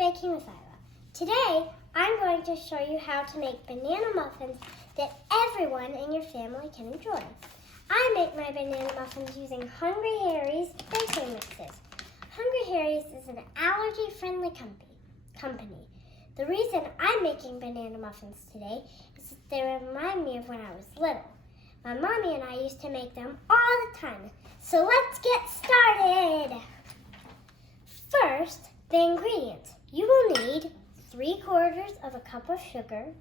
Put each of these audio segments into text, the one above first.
Baking with Isla. Today, I'm going to show you how to make banana muffins that everyone in your family can enjoy. I make my banana muffins using Hungry Harry's baking mixes. Hungry Harry's is an allergy-friendly company. The reason I'm making banana muffins today is that they remind me of when I was little. My mommy and I used to make them all the time. So let's get started. First, the ingredients. You will need 3/4 of a cup of sugar,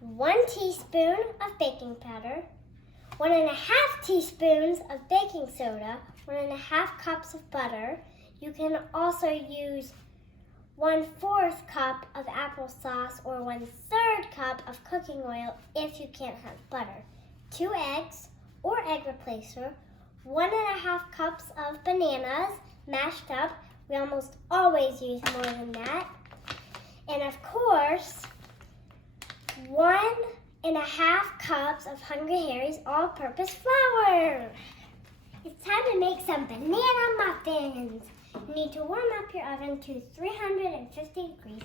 1 teaspoon of baking powder, 1½ teaspoons of baking soda, 1½ cups of butter. You can also use 1/4 cup of applesauce or 1/3 cup of cooking oil if you can't have butter, 2 eggs or egg replacer, 1½ cups of bananas mashed up. We almost always use more than that. And of course, 1½ cups of Hungry Harry's all-purpose flour. It's time to make some banana muffins. You need to warm up your oven to 350 degrees,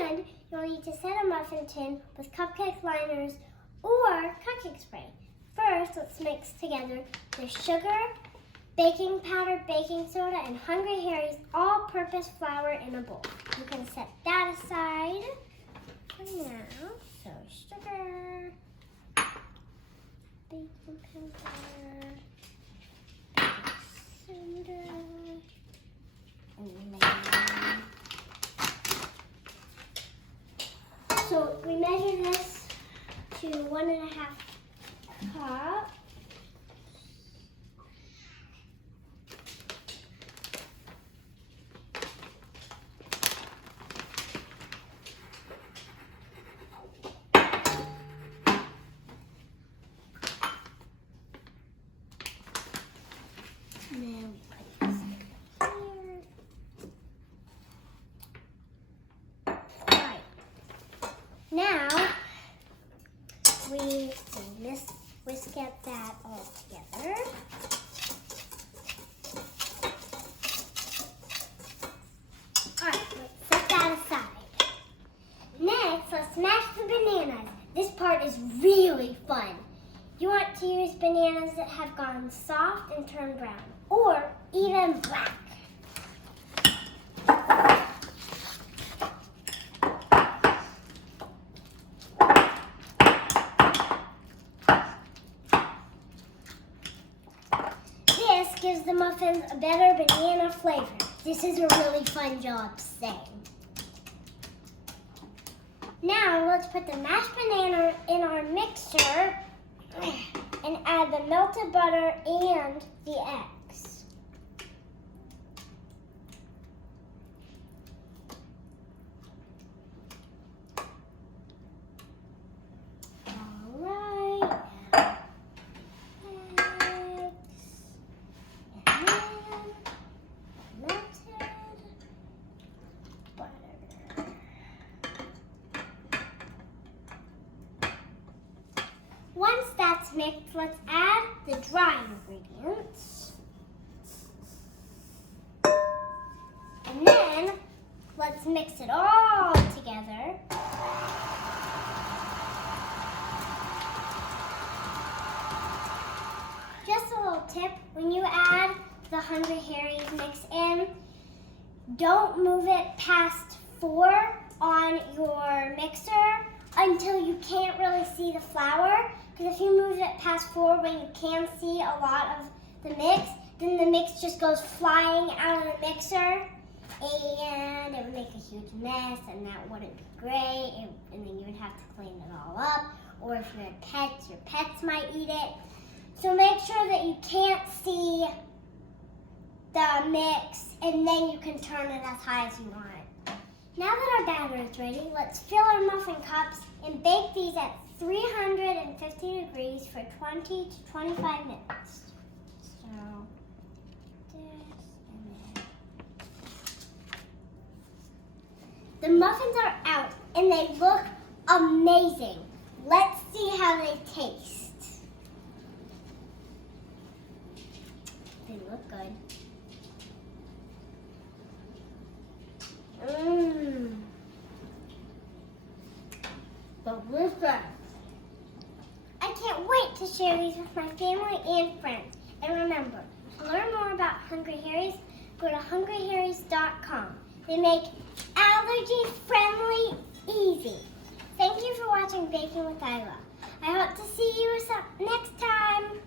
and you'll need to set a muffin tin with cupcake liners or cooking spray. First, let's mix together the sugar, baking powder, baking soda, and Hungry Harry's all-purpose flour in a bowl. You can set that aside for now. So sugar, baking powder, baking soda, and then so we measure this to 1½ cup. And then we put this here. Right. Now we whisk that all together. Alright, let's set that aside. Next, let's mash the bananas. This part is really fun. You want to use bananas that have gone soft and turned brown, or even black. This gives the muffins a better banana flavor. This is a really fun job saying. Now let's put the mashed banana in our mixer and add the melted butter and the eggs. All right, eggs, and then melted butter. Once that's mixed, let's add the dry ingredients. And then, let's mix it all together. Just a little tip, when you add the Hungry Harry's mix in, don't move it past 4 on your mixer until you can't really see the flour. Because if you move it past 4 when you can see a lot of the mix, then the mix just goes flying out of the mixer and it would make a huge mess, and that wouldn't be great, and then you would have to clean it all up. Or if you had pets, your pets might eat it. So make sure that you can't see the mix, and then you can turn it as high as you want. Now that our batter is ready, let's fill our muffin cups and bake these at 350 degrees for 20 to 25 minutes. So, this and that. The muffins are out and they look amazing. Let's see how they taste. They look good. But listen. I can't wait to share these with my family and friends. And remember, to learn more about Hungry Harry's, go to hungryharrys.com. They make allergy-friendly easy. Thank you for watching Baking with Isla. I hope to see you next time.